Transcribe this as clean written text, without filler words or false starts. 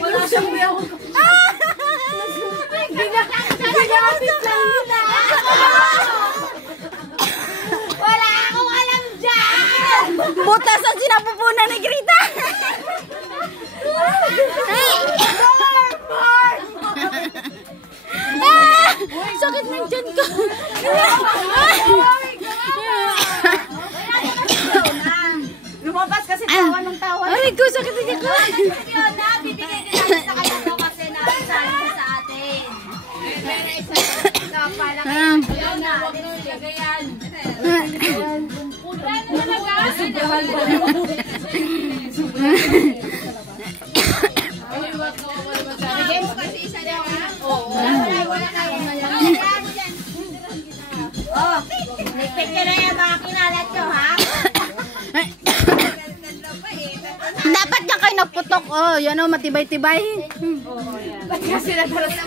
Wala siyang biyaw. Ginapit lang nila. Wala akong alam dyan. Butas ang sinapupunan ni Grita. Sakit ng dyan ko. Lumabas kasi tawa ng tawa. Ay, ko sakit ng dyan ko. Yun na, bibigay din natin sa kanya to kasi nakasali siya sa atin. Yun na, huwag nyo ilagay yan. Games kasi isa lang ha? Oo. Wala kayo. Oh, nipit ka na yung mga kinalat ko ha? Dapat ka kayo nagputok. Oh, yan o, matibay-tibay. Ba't kasi nadalas